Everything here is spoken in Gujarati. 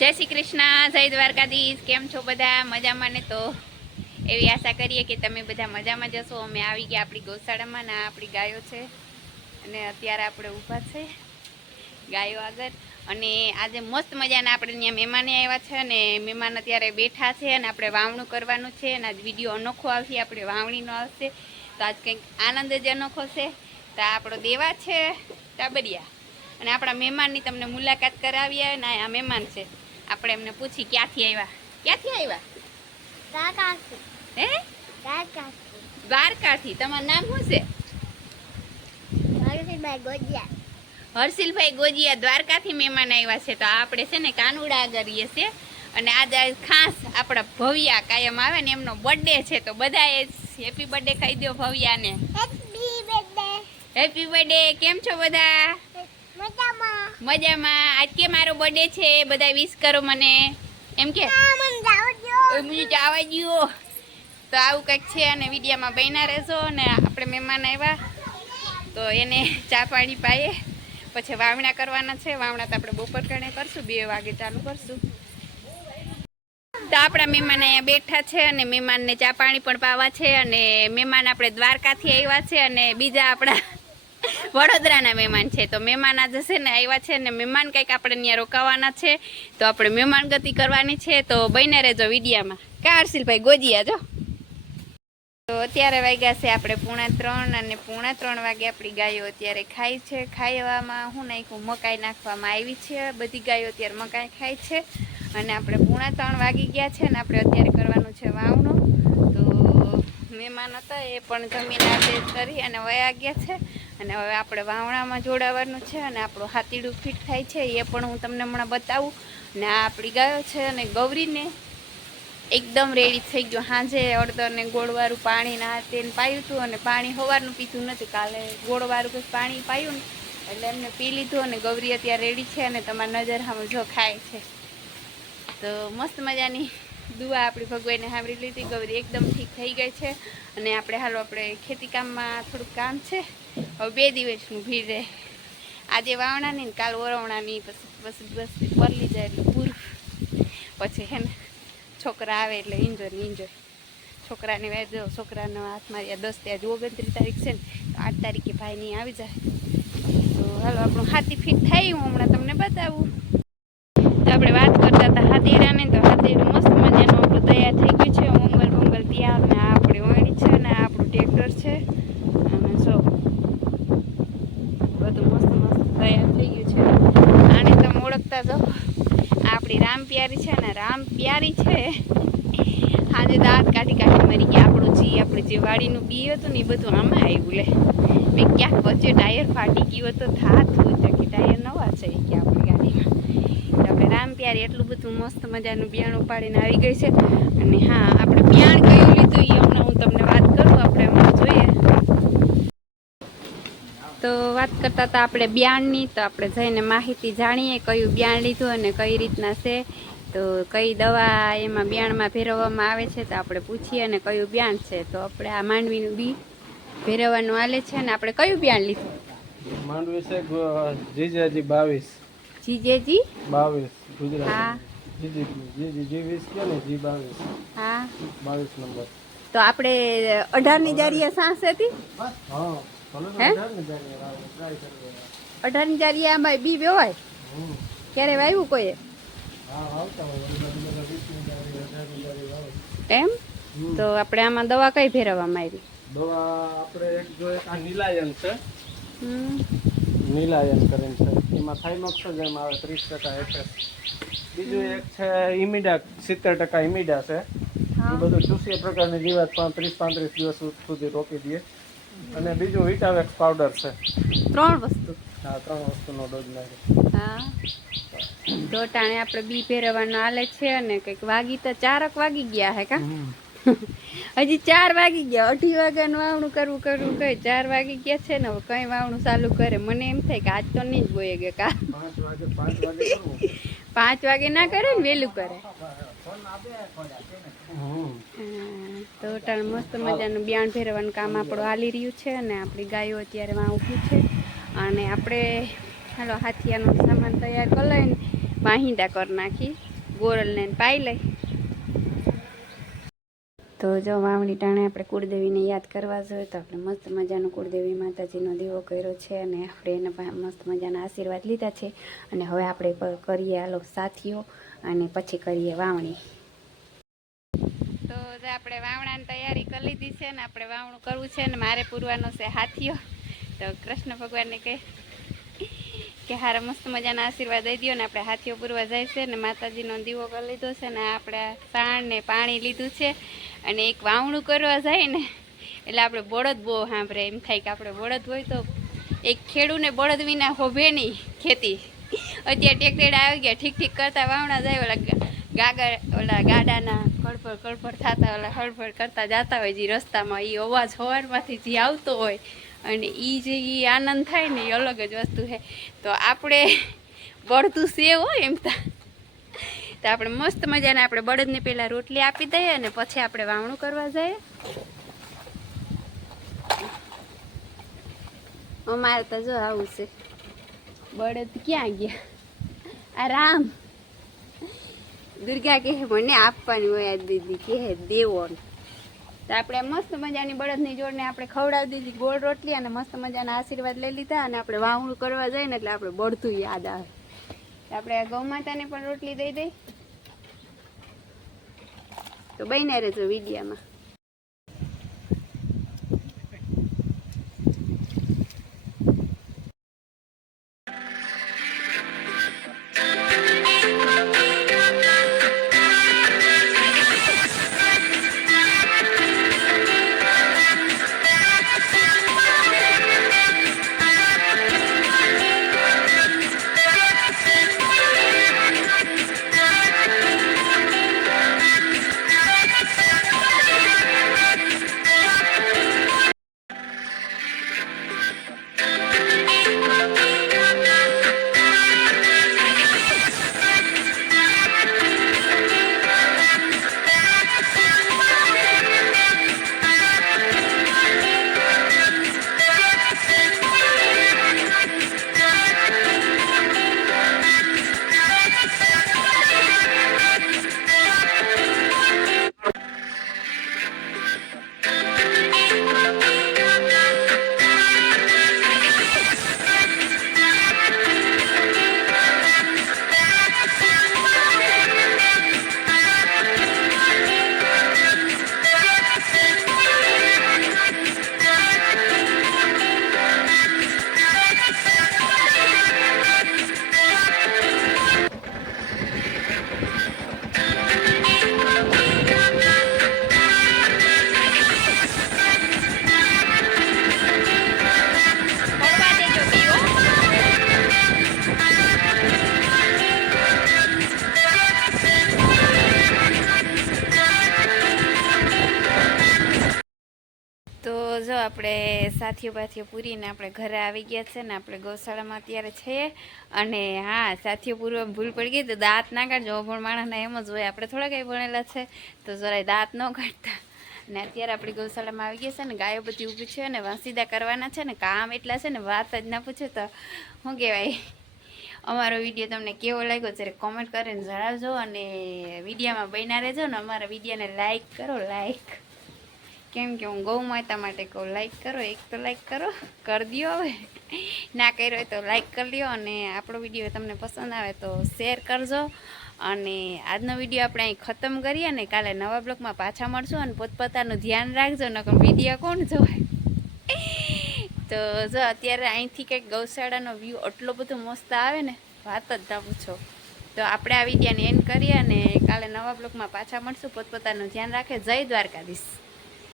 જય શ્રી કૃષ્ણ, જય દ્વારકાધીશ, કેમ છો બધા? મજામાં ને તો? એવી આશા કરીએ કે તમે બધા મજામાં જશો અમે આવી ગયા આપણી ગૌશાળામાં ને આપણી ગાયો છે. અને અત્યારે આપણે ઊભા છે ગાયો આગળ. અને આજે મસ્ત મજાના આપણે ત્યાં મહેમાને આવ્યા છે અને મહેમાન અત્યારે બેઠા છે અને આપણે વાવણું કરવાનું છે અને આજ વીડિયો અનોખો આવશે, આપણે વાવણીનો આવશે. તો આજ કંઈક આનંદ જ અનોખો છે. તો આપણો દેવા છે ટાબરિયા. અને આપણા મહેમાનની તમને મુલાકાત કરાવીએ અને આ મહેમાન છે. આપણે એમને પૂછી ક્યાંથી આવ્યા ક્યાંથી આવ્યા દ્વારકાથી. હે? દ્વારકાથી. દ્વારકાથી. તમારું નામ શું છે? હર્ષિલભાઈ ગોજિયા હર્ષિલભાઈ ગોજિયા દ્વારકાથી મહેમાન આવ્યા છે. તો આપણે છે ને કાનુડા કરીએ છીએ. અને આજે ખાસ આપણા ભવ્યા કાયમ આવે ને એમનો બર્થડે છે. તો બધાએ હેપી બર્થડે કહી દો ભવ્યાને. હેપી બર્થડે હેપી બર્થડે કેમ છો બધા? મજામાં. મજામાં. આજ કે મારો બર્થડે છે. બધા વિશ કરો મને. એમ કે? મને જવા દો તો આવું કંઈક છે અને વિડીયામાં બન્યા રહેશો અને આપણે મહેમાન આવ્યા. તો એને ચા પાણી પાઈએ. પછી વાવણા કરવાના છે. વાવણા તો આપણે બપોર કણે કરશું. બે વાગે ચાલુ કરશું. તો આપણા મહેમાન અહીંયા બેઠા છે અને મહેમાનને ચા પાણી પણ પાવા છે અને મહેમાન આપણે દ્વારકાથી આવ્યા છે અને બીજા આપણા વડોદરાના મહેમાન છે. તો મહેમાન આજે છે ને આવ્યા છે ને મહેમાન કંઈક આપણે ત્યાં રોકાવાના છે. તો આપણે મહેમાન ગતિ કરવાની છે. તો બંને રહેજો વિડીયામાં. કા હર્ષિલભાઈ, ગોજિયા જો. તો અત્યારે વાગ્યા છે આપણે પૂણા ત્રણ અને પૂણા ત્રણ વાગે આપણી ગાયો અત્યારે ખાય છે. ખાવામાં હું નાખ્યું મકાઈ નાખવામાં આવી છે. બધી ગાયો અત્યારે મકાઈ ખાય છે. અને આપણે પૂણા ત્રણ વાગી ગયા છે ને આપણે અત્યારે કરવાનું છે વાવણું. મહેમાન હતા, એ પણ જમીન આજે કરી અને વયા ગયા છે. અને હવે આપણે વાવણામાં જોડાવાનું છે અને આપણું હાથીડું ફિટ થાય છે, એ પણ હું તમને હમણાં બતાવું. ને આ આપણી ગાયો છે અને ગૌરીને એકદમ રેડી થઈ ગયો. સાંજે અડદર ને ગોળવાળું પાણી ના તેને પાયું હતું અને પાણી સવારનું પીધું નથી. કાલે ગોળવાળું કંઈક પાણી પાયું ને, એટલે એમને પી લીધું અને ગૌરી અત્યારે રેડી છે અને તમારી નજર સામે જો ખાય છે. તો મસ્ત મજાની દુઆ આપણી ભગવાનને સાંભળી લીધી. ગૌરી એકદમ ઠીક થઈ ગઈ છે. અને આપણે હાલો આપણે ખેતી કામમાં થોડુંક કામ છે. હવે બે દિવસનું ભીડ રહે. આજે વાવણાની ને કાલ ઓરવણાની પછી બસ બસ પરલી જાય એટલે પૂરું. પછી હે ને છોકરા આવે એટલે એન્જોય ને એન્જોય છોકરાને વેજો છોકરાનો હાથમાં મારી દસ ત્યાં જ ઓગણત્રીસ તારીખ છે ને, તો આઠ તારીખે ભાઈની આવી જાય. તો હાલો આપણું હાથી ફિટ થાય હું હમણાં તમને બતાવું તો આપણે વાત કરતા હતા હાથીડાને તો હાથીડું મસ્ત મજાનું આપણું તૈયાર થઈ ગયું છે મંગલ મંગલ ત્યાં ને આ આપણી ઓયણી છે ને આ આપણું ટ્રેક્ટર છે અને જો બધું મસ્ત મસ્ત તૈયાર થઈ ગયું છે આને ઓળખતા જો આપણી રામ પ્યારી છે ને રામ પ્યારી છે. આજે દાંત કાઢી કાઢી મરી ગયા. આપણું જી, આપણે જે વાડીનું બી હતું ને એ બધું આમાં આવ્યું લે. મેં ક્યાંક વચ્ચે ટાયર ફાટી ગયું હતું થાત હોય કે ટાયર નવા છે કે આપણી ગાડીમાં. આપણે રામ પ્યારી એટલું બધું મસ્ત મજાનું બિયાણ ઉપાડીને આવી ગઈ છે. અને હા, આપણે બિયાણ કયું લીધું એ હમણાં હું તમને વાત કરું. આપણે હમણાં જોઈએ. તો વાત કરતા હતા આપણે બિયાણની તો આપણે જઈને માહિતી જાણીએ કયું બિયાણ લીધું અને કઈ રીતના છે. તો કઈ દવા એમાં બિયાણમાં ભેરવવામાં આવે છે તો આપણે પૂછીએ અને કયું બિયાણ છે. તો આપણે આ માંડવીનું બી ભેરવવાનું હાલે છે અને આપણે કયું બિયાણ લીધું? માંડવી છે જીજાજી બાવીસ. જીજેજી? બાવીસ હા. ગુજરાત જીજી જીજી જી વીસ કે ને જી બાવીસ? હા. બાવીસ નંબર. તો આપણે અઢારની જારીએ સાંસ હતી? હા. હે? અઢારની જારીએ આમાં બી વેવાય ક્યારે વાવ્યું કોઈએ. એમ? તો આપણે આમાં દવા કઈ ફેરવવામાં આવી? દવા આપણે એક જો એક આ નીલાયન છે. નીલાયન કરીને છે. એમાં થાઇમોક્સોજન આવે ત્રીસ ટકા એફએસ બીજું એક છે ઇમિડા સિત્તેર ટકા ઇમિડા છે. એ બધું ચૂસીએ પ્રકારની જીવાત ત્રીસ પાંત્રીસ દિવસ સુધી રોકી દે. અને બીજું વિટાવેક્સ પાવડર છે. ત્રણ વસ્તુ? હા ત્રણ વસ્તુનો ડોઝ લાગે હા. તો ટાણે આપણે બી ભેરવવાનું હાલે છે અને કંઈક વાગી તો ચારક વાગી ગયા હે કા? હજી ચાર વાગી ગયા. અઢી વાગ્યાનું વાવણું કરવું કરવું કઈ ચાર વાગી ગયા છે ને હવે કઈ વાવણું ચાલુ કરે. મને એમ થાય કે આજ તો નહીં જ બોય ગયા કા પાંચ વાગે ના કરે ને વહેલું કરે. તો ટાણ મસ્ત મજાનું બિયાણ ભેરવાનું કામ આપણું હાલી રહ્યું છે અને આપણી ગાયો અત્યારે વાં ઊભી છે. અને આપણે, હાલો, હાથિયાનો સામાન તૈયાર કરી લઈને વાહિંદા કરી નાખી, ગોરલ ને પાઈ લઈ. તો જો વાવણી ટાણે આપણે કુળદેવીને યાદ કરવા જોઈએ તો આપણે મસ્ત મજાનો કુળદેવી માતાજીનો દીવો કર્યો છે અને આપણે એના મસ્ત મજાના આશીર્વાદ લીધા છે. અને હવે આપણે કરીએ, હાલો, સાથીઓ, અને પછી કરીએ વાવણી. આપણે વાવણાની તૈયારી કરી લીધી છે ને આપણે વાવણું કરવું છે ને મારે પૂરવાનો છે હાથીઓ. તો કૃષ્ણ ભગવાનને કહે કે હારા મસ્ત મજાના આશીર્વાદ દઈ દો ને આપણે હાથીઓ પૂરવા જાય છે ને માતાજીનો દીવો કરી લીધો છે ને આપણે સાણ ને પાણી લીધું છે અને એક વાવણું કરવા જાય ને એટલે આપણે બળદ બહુ સાંભળે. એમ થાય કે આપણે બળદ હોય તો એક ખેડૂને બળદ વિના હોભે નહીં ખેતી. અત્યારે ટેકટેડ આવી ગયા, ઠીક ઠીક કરતા વાવણા જાય ઓલા ગાગર ઓલા ગાડાના કડફડ કડફડ થતા ઓલા હળફળ કરતા જતા હોય જે રસ્તામાં એ અવાજ સવારમાંથી જે આવતો હોય અને એ જે ઈ આનંદ થાય ને એ અલગ જ વસ્તુ છે. તો આપણે બળતું સેવ હોય એમ તા. તો આપણે મસ્ત મજાને આપણે બળદને પહેલાં રોટલી આપી દઈએ અને પછી આપણે વાવણું કરવા જઈએ. અમારે તો જો આવું છે. બળદ ક્યાં ગયા? આ રામ. દુર્ગા કહે, મને આપવાની હોય આ દીદી. કહે દેવો તો આપણે મસ્ત મજાની બળદની જોડને આપણે ખવડાવી દીધી, ગોળ રોટલી અને મસ્ત મજાના આશીર્વાદ લઈ લીધા અને આપણે વાવણું કરવા જઈએ ને એટલે આપણે બળતું યાદ આવે. આપણે આ ગૌ માતાને પણ રોટલી દઈ દઈ. તો બહીને રહેજો વિડીયામાં. આપણે સાથીઓ પાથીઓ પૂરીને આપણે ઘરે આવી ગયા છે ને આપણે ગૌશાળામાં અત્યારે છીએ અને હા, સાથીઓ પૂરવા ભૂલ પડી ગઈ તો દાંત ના કાઢજો. પણ માણસને એમ જ હોય. આપણે થોડા કંઈ ભણેલા છે તો જરાય દાંત ન કાઢતા. ને અત્યારે આપણી ગૌશાળામાં આવી ગયા છે ને ગાયો બધી ઊભી છે અને વાસીદા કરવાના છે ને કામ એટલા છે ને વાત જ ના પૂછે તો શું કહેવાય? અમારો વીડિયો તમને કેવો લાગ્યો જ્યારે કોમેન્ટ કરીને જણાવજો અને વિડીયામાં બન્યા રહેજો ને અમારા વિડીયાને લાઈક કરો લાઈક કેમ કે હું ગૌ માતા માટે કહું લાઈક કરો, એક તો લાઈક કરો, કરી દો હવે. ના કર્યો હોય તો લાઈક કરી લ્યો અને આપણો વીડિયો તમને પસંદ આવે તો શેર કરજો. અને આજનો વીડિયો આપણે અહીં ખતમ કરીએ અને કાલે નવા બ્લોગમાં પાછા મળશું અને પોતપોતાનું ધ્યાન રાખજો, નકર વીડિયો કોણ જોવે? તો જો અત્યારે અહીંથી કંઈક ગૌશાળાનો વ્યૂ આટલો બધો મસ્ત આવે ને, વાત જ ના પૂછો. તો આપણે આ વિડીયાને એન્ડ કરીએ અને કાલે નવા બ્લોગમાં પાછા મળશું. પોતપોતાનું ધ્યાન રાખે. જય દ્વારકાધીશ.